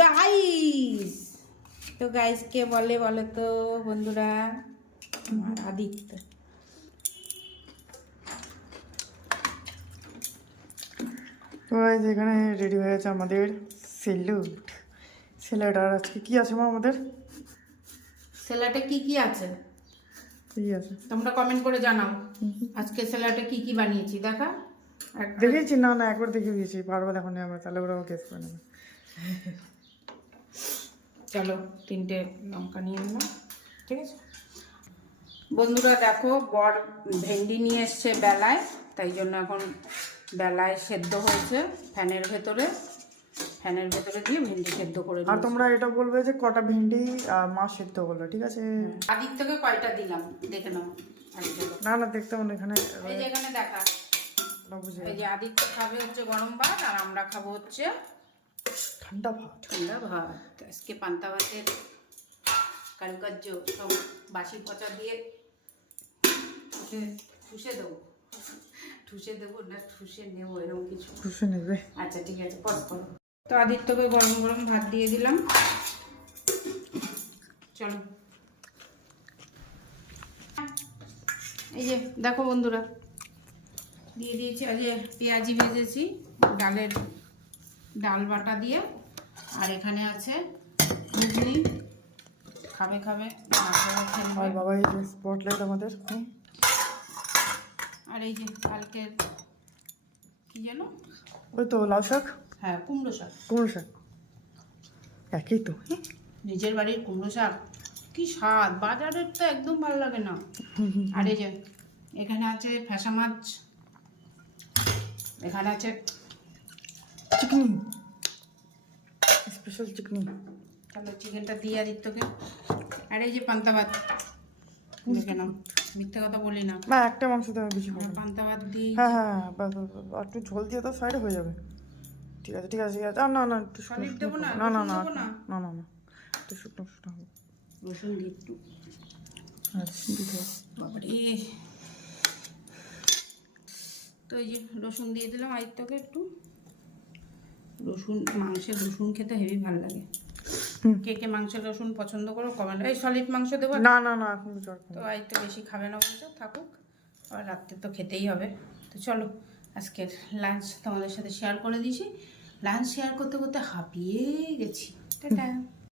Guys, তো guys কে বলে বলো তো বন্ধুরা? আমার আদিত্য। তো এখানে রেডি হয়ে গেছে আমাদের স্যালাড। স্যালাড আর আজকে কি আছে মা আমাদের? স্যালাডে কি কি আছে কি আছে তোমরা কমেন্ট করে জানাও। আজকে স্যালাডে কি কি বানিয়েছি দেখা। দেখেছি না না একবার দেখে দিয়েছি, বারবার এখন আমরা, তাহলে ওরাও গেস করে নেবে। চলো 3টে লঙ্কা নিয়ে নিলাম, ঠিক আছে বন্ধুরা। দেখো বর ভেন্ডি নিয়ে এসছে বেলায়, তাই জন্য এখন বেলায় সেদ্ধ হয়েছে ফ্যানের ভেতরে দিয়ে ভেন্ডি সেদ্ধ করে আর তোমরা এটা বলবে যে কটা ভেন্ডি মা সেদ্ধ করলো, ঠিক আছে? আদিত্যকে কয়টা দিলাম দেখে নাও। না না দেখতে হবে না এখানে, এই যে এখানে দেখা, এই যে আদিত্য খাবে হচ্ছে গরম ভাত আর আমরা খাবো হচ্ছে ঠান্ডা ভাত। আজকে পান্তা ভাতের কারুকার্য সব বাসি পচা দিয়ে ঠুসে দেবো না ঠুসে নেবো এরকম কিছু ঠুসে নেবে। আচ্ছা ঠিক আছে, পজ করো। তো আদিত্যকে গরম গরম ভাত দিয়ে দিলাম, চলো। এই যে দেখো বন্ধুরা, দিয়ে দিয়েছি আজকে পেঁয়াজি ভেজেছি ডাল বাটা দিয়ে, আর এখানে আছে ঘুগনি। খাবে আর বাবা এই যে স্পটলাইট আমাদের, আর এই যে কালকের কি যেন, ওই তো লাল শাক। হ্যাঁ কুমড়ো শাক। কুমড়ো শাক একই তো, নিজের বাড়ির কুমড়ো শাক কি স্বাদ, বাজারের তো একদম ভালো লাগে না। আর এই যে এখানে আছে ফ্যাসা মাছ, এখানে আছে চিকনি, স্পেশাল চিকনি। চলো চিকেনটা দিয়ে আদিত্যকে। আর এই যে পান্তা ভাত, দেখে নাও মিথ্যে কথা বলি না, না একটা মাংস দেওয়া বেশি হবে। পান্তা ভাত দিই। হ্যাঁ হ্যাঁ বাস বাস, আর একটু ঝোল দিয়ে তো সাইডে হয়ে যাবে। ঠিক আছে ঠিক আছে ঠিক আছে। আর না না একটু শুকনো সলিড দেবো না, না না না রসুন দেবো না? না না না একটু শুকনো শুকনো হবে। রসুন দিই একটু, আচ্ছা দিতে হবে। বাবারে। তো এই যে রসুন দিয়ে দিলাম আদিত্যকে একটু। মাংসের রসুন খেতে হেভি ভালো লাগে। কে কে মাংসের রসুন পছন্দ করো কমেন্ট। এই সলিড মাংস দেবো না না না এখন জ্বর তো আদিত্য বেশি খাবে না বলছো, থাকুক, আর রাত্রে তো খেতেই হবে। তো চলো আজকের লাঞ্চ তোমাদের সাথে শেয়ার করে দিয়েছি। লাঞ্চ শেয়ার করতে করতে হাঁপিয়ে গেছি। টাটা।